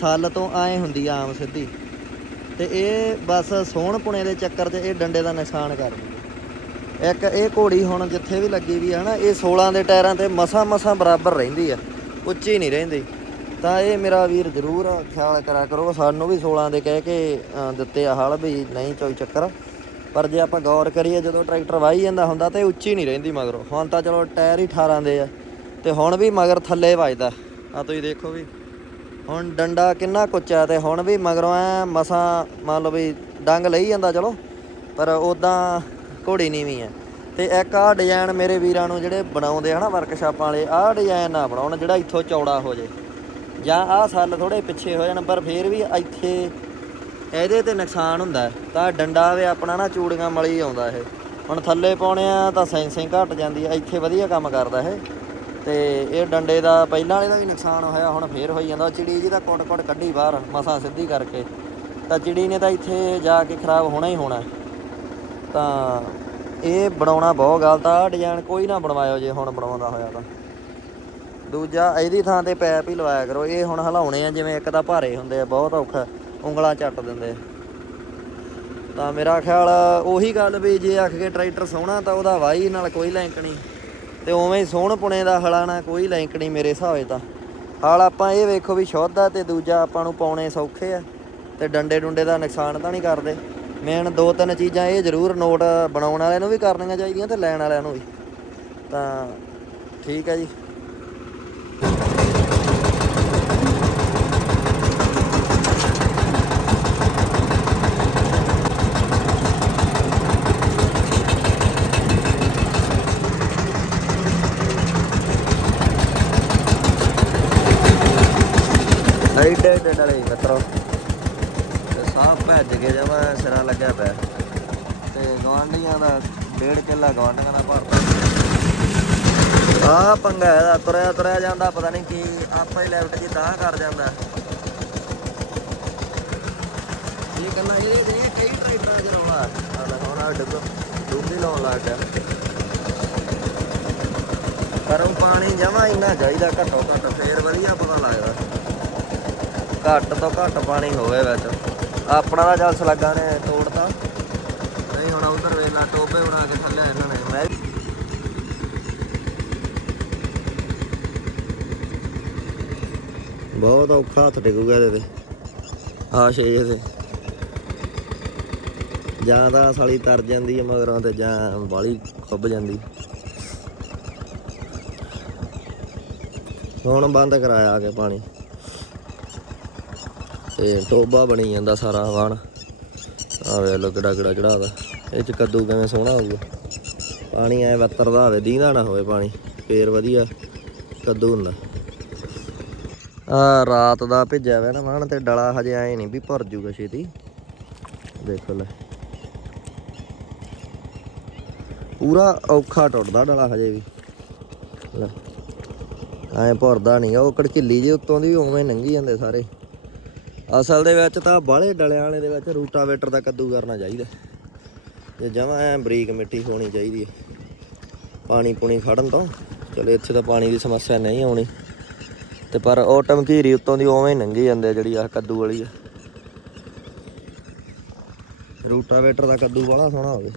ਸੱਲ ਤੋਂ ਆਏ ਹੁੰਦੀ ਆਮ ਸਿੱਧੀ। ਤੇ ਇਹ ਬਸ ਸੋਹਣ ਪੁਣੇ ਦੇ ਚੱਕਰ 'ਚ ਇਹ ਡੰਡੇ ਦਾ ਨੁਕਸਾਨ ਕਰ ਦਿੰਦੀ ਇੱਕ ਇਹ ਘੋੜੀ ਹੁਣ ਜਿੱਥੇ ਵੀ ਲੱਗੀ ਵੀ ਆ ਨਾ, ਇਹ 16 ਦੇ ਟਾਇਰਾਂ ਤੇ ਮਸਾ ਮਸਾ ਬਰਾਬਰ ਰਹਿੰਦੀ ਆ, ਉੱਚੀ ਨਹੀਂ ਰਹਿੰਦੀ। ਤਾਂ ਇਹ ਮੇਰਾ ਵੀਰ ਜ਼ਰੂਰ ਖਿਆਲ ਕਰਾ ਕਰੋ, ਸਾਨੂੰ ਵੀ 16 ਦੇ ਕਹਿ ਕੇ ਦਿੱਤੇ ਆ ਹਲ ਵੀ ਨਹੀਂ ਚੋਈ ਚੱਕਰ। ਪਰ ਜੇ ਆਪਾਂ ਗੌਰ ਕਰੀਏ, ਜਦੋਂ ਟਰੈਕਟਰ ਵਾਹੀ ਜਾਂਦਾ ਹੁੰਦਾ ਤੇ ਉੱਚੀ ਨਹੀਂ ਰਹਿੰਦੀ ਮਗਰੋਂ। ਹੁਣ ਤਾਂ ਚਲੋ ਟਾਇਰ ਹੀ 18 ਦੇ ਆ, ਤੇ ਹੁਣ ਵੀ ਮਗਰ ਥੱਲੇ ਵੱਜਦਾ। ਆ ਤੁਸੀਂ ਦੇਖੋ ਵੀ ਹੁਣ ਡੰਡਾ ਕਿੰਨਾ ਕੁੱਚਾ ਤੇ ਹੁਣ ਵੀ ਮਗਰੋਂ ਐ ਮਸਾਂ ਮੰਨ ਲਓ ਵੀ ਡੰਗ ਲਈ ਜਾਂਦਾ ਚਲੋ, ਪਰ ਉਦਾਂ ਘੋੜੀ ਨਹੀਂ ਵੀ ਐ। ਤੇ ਇੱਕ ਆਹ ਡਿਜ਼ਾਈਨ ਮੇਰੇ ਵੀਰਾਂ ਨੂੰ ਜਿਹੜੇ ਬਣਾਉਂਦੇ ਹਨਾ ਵਰਕਸ਼ਾਪਾਂ ਵਾਲੇ, ਆਹ ਡਿਜ਼ਾਈਨ ਨਾ ਬਣਾਉਣ ਜਿਹੜਾ ਇੱਥੋਂ ਚੌੜਾ ਹੋ ਜੇ। ਜਾਂ ਆਹ ਸੱਲ ਥੋੜੇ ਪਿੱਛੇ ਹੋ ਜਾਣ, ਪਰ ਫੇਰ ਵੀ ਇੱਥੇ ਇਹਦੇ ਤੇ ਨੁਕਸਾਨ ਹੁੰਦਾ ਤਾਂ ਡੰਡਾ ਵੇ ਆਪਣਾ ਨਾ ਚੂੜੀਆਂ ਮਲੀ ਆਉਂਦਾ ਇਹ। ਹੁਣ ਥੱਲੇ ਪਾਉਣੇ ਆ ਤਾਂ ਸੈਂਸਿੰਗ ਘਟ ਜਾਂਦੀ ਹੈ ਇੱਥੇ ਵਧੀਆ ਕੰਮ ਕਰਦਾ ਇਹ। ਤੇ ਇਹ ਡੰਡੇ ਦਾ ਪਹਿਲਾਂ ਵਾਲੇ ਦਾ ਵੀ ਨੁਕਸਾਨ ਹੋਇਆ, ਹੁਣ ਫੇਰ ਹੋਈ ਜਾਂਦਾ। ਉਹ ਚਿੜੀ ਜੀ ਦਾ ਕੁੱਟ-ਕੁੱਟ ਕੱਢੀ ਬਾਹਰ, ਮਸਾਂ ਸਿੱਧੀ ਕਰਕੇ। ਤਾਂ ਚਿੜੀ ਨੇ ਤਾਂ ਇੱਥੇ ਜਾ ਕੇ ਖਰਾਬ ਹੋਣਾ ਹੀ ਹੋਣਾ। ਤਾਂ ਇਹ ਬਣਾਉਣਾ ਬਹੁਤ ਗਲਤ ਆ ਡਿਜ਼ਾਈਨ ਕੋਈ ਨਾ ਬਣਵਾਇਓ ਜੇ ਹੁਣ ਬਣਾਉਂਦਾ ਹੋਇਆ ਤਾਂ। ਦੂਜਾ, ਇਹਦੀ ਥਾਂ ਤੇ ਪੈਪ ਹੀ ਲਵਾਇਆ ਕਰੋ। ਇਹ ਹੁਣ ਹਲਾਉਣੇ ਆ, ਜਿਵੇਂ ਇੱਕ ਤਾਂ ਭਾਰੇ ਹੁੰਦੇ ਆ, ਬਹੁਤ ਔਖਾ, ਉਂਗਲਾਂ ਚੱਟ ਦਿੰਦੇ। ਤਾਂ ਮੇਰਾ ਖਿਆਲ ਉਹੀ ਗੱਲ ਵੀ ਜੇ ਆਖ ਕੇ ਟਰੈਕਟਰ ਸੋਹਣਾ ਤਾਂ ਉਹਦਾ ਵਾਹੀ ਨਾਲ ਕੋਈ ਲਿੰਕ ਨਹੀਂ। ਤੇ ਉਵੇਂ ਹੀ ਸੋਹਣ ਪੁਣੇ ਦਾ ਹਲਾ ਨਾ ਕੋਈ ਲੈਂਕ ਨਹੀਂ ਮੇਰੇ ਹਿਸਾਬੇ ਤਾਂ। ਹਾਲ ਆਪਾਂ ਇਹ ਵੇਖੋ ਵੀ ਸ਼ੁੱਧ ਆ ਤੇ ਦੂਜਾ ਆਪਾਂ ਨੂੰ ਪਾਉਣੇ ਸੌਖੇ ਆ ਤੇ ਡੰਡੇ ਡੁੰਡੇ ਦਾ ਨੁਕਸਾਨ ਤਾਂ ਨਹੀਂ ਕਰਦੇ। ਮੇਨ ਦੋ ਤਿੰਨ ਚੀਜ਼ਾਂ ਇਹ ਜ਼ਰੂਰ ਨੋਟ ਬਣਾਉਣ ਵਾਲਿਆਂ ਨੂੰ ਵੀ ਕਰਨੀਆਂ ਚਾਹੀਦੀਆਂ ਤੇ ਲੈਣ ਵਾਲਿਆਂ ਨੂੰ ਵੀ। ਤਾਂ ਠੀਕ ਹੈ ਜੀ। ਐਡੇ ਐਡੇ ਡਲੇ ਮਿੱਤਰੋ। ਤੇ ਸਾਹ ਭੱਜ ਕੇ ਜਮਾ ਸਿਰਾ ਲੱਗਿਆ ਪਿਆ। ਤੇ ਗਵਾਂਢੀਆਂ ਦਾ ਡੇਢ ਕਿੱਲਾ ਗਵਾਂਢੀਆਂ ਦਾ ਭਰਦਾ ਆ ਪੰਗਾ ਇਹਦਾ, ਤੁਰਿਆ ਤੁਰਿਆ ਜਾਂਦਾ, ਪਤਾ ਨਹੀਂ ਕੀ, ਆਪਾ ਹੀ ਲੈਫਟ ਜੀ ਤਾਂ ਕਰ ਜਾਂਦਾ। ਇਹ ਕੱਲਾ ਇਹਦੇ ਦੇ ਕਈ ਟਰੈਕਟਰਾਂ ਚ ਆ ਲੈ ਡੁੱਬ ਡੁੱਬੀ ਲਾਉਣ ਲੱਗ ਗਿਆ ਪਰ ਪਾਣੀ ਜਮਾ ਇੰਨਾ ਚਾਹੀਦਾ ਘੱਟੋ ਘੱਟ ਫੇਰ ਵਧੀਆ ਪਤਾ ਘੱਟ ਤੋਂ ਘੱਟ ਪਾਣੀ ਹੋਵੇ ਵਿੱਚ। ਆਪਣਾ ਦਾ ਜਲ ਸਲਾਗਾ ਨੇ ਤੋੜਤਾ। ਨਹੀਂ ਹੁਣ ਉਧਰ ਵੇਲਾ ਟੋਬੇ ਬਣਾ ਕੇ ਥੱਲੇ ਇਹਨਾਂ ਨੇ। ਮੈਂ ਬਹੁਤ ਔਖਾ ਹੱਥ ਟਿਕੂਗਾ ਇਹਦੇ ਤੇ। ਆ ਛੇ ਇਹਦੇ ਜਾਂ ਤਾਂ ਸਾਲੀ ਤਰ ਜਾਂਦੀ ਹੈ ਮਗਰੋਂ ਤੇ ਜਾਂ ਬਾਲੀ ਖੁੱਬ ਜਾਂਦੀ। ਹੁਣ ਬੰਦ ਕਰਾਇਆ ਆ ਕੇ ਪਾਣੀ। ਤੇ ਟੋਬਾ ਬਣੀ ਜਾਂਦਾ ਸਾਰਾ ਵਣ। ਆ ਵੇ ਲੋ ਕਿਹੜਾ ਕਿਹੜਾ ਚੜਾਦਾ ਇਹ ਚ ਕੱਦੂ ਕਿਵੇਂ ਸੋਹਣਾ ਹੋਊਗਾ। ਪਾਣੀ ਐ ਵੱਤਰਦਾ ਹੋਵੇ, ਦੀਂਦਾ ਨਾ ਹੋਵੇ ਪਾਣੀ, ਫੇਰ ਵਧੀਆ ਕੱਦੂ ਹੁੰਦਾ। ਆ ਰਾਤ ਦਾ ਭਿੱਜਿਆ ਹੋਇਆ ਨਾ ਵਣ ਤੇ ਡਲਾ ਹਜੇ ਐ ਨਹੀਂ ਵੀ ਭਰ ਜੂਗਾ ਛੇਤੀ। ਦੇਖੋ ਲੈ। ਪੂਰਾ ਔਖਾ ਟੁੱਟਦਾ ਡਲਾ ਹਜੇ ਵੀ। ਲੈ। ਐ ਭਰਦਾ ਨਹੀਂ, ਉਹ ਕੜਕਿੱਲੀ ਜੇ ਉੱਤੋਂ ਦੀ ਉਵੇਂ ਲੰਘੀ ਜਾਂਦੇ ਸਾਰੇ। ਅਸਲ ਦੇ ਵਿੱਚ ਤਾਂ ਬਾਹਲੇ ਡਲਿਆਂ ਵਾਲੇ ਦੇ ਵਿੱਚ ਰੂਟਾਵੇਟਰ ਦਾ ਕੱਦੂ ਕਰਨਾ ਚਾਹੀਦਾ। ਜੇ ਜਮਾਂ ਐ ਬਰੀਕ ਮਿੱਟੀ ਹੋਣੀ ਚਾਹੀਦੀ ਹੈ ਪਾਣੀ ਪੁਣੀ ਖੜਨ ਤੋਂ। ਚਲੋ ਇੱਥੇ ਤਾਂ ਪਾਣੀ ਦੀ ਸਮੱਸਿਆ ਨਹੀਂ ਆਉਣੀ। ਤੇ ਪਰ ਉਹ ਟਮਕੀਰੀ ਉੱਤੋਂ ਦੀ ਉਵੇਂ ਹੀ ਲੰਘੀ ਜਾਂਦੇ ਜਿਹੜੀ ਆ ਕੱਦੂ ਵਾਲੀ ਆ। ਰੂਟਾਵੇਟਰ ਦਾ ਕੱਦੂ ਬੜਾ ਸੋਹਣਾ ਹੋਵੇ।